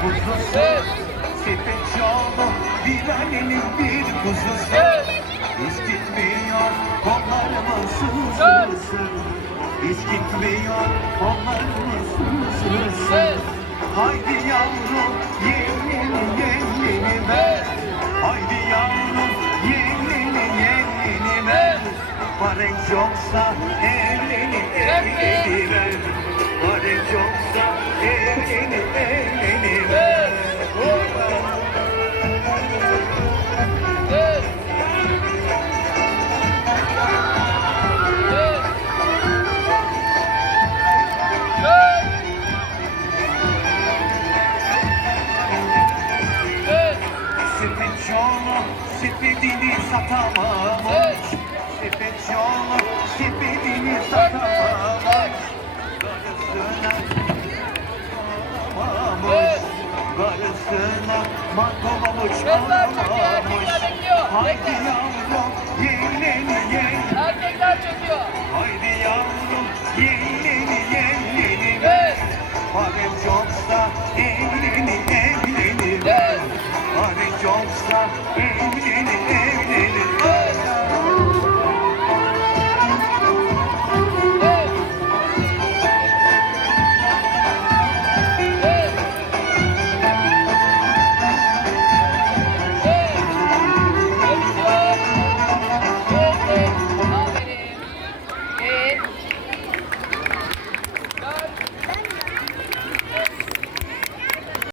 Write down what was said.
kuzusu. Sepet yolu viraninin bir kuzusu. Hiç gitmiyor kollarımın sızısı Hiç gitmiyor kollarımın sızısı Haydi yavrum yeğenini yeğenini ver Haydi yavrum yeğenini yeğenini ver Paran yoksa evlenip evleniver Paran yoksa yolu sepetini satamamış Sepet yolu sepetini satamamış Karısına alamamış Karısına arkada bekliyor. Haydi yavrum yeğleni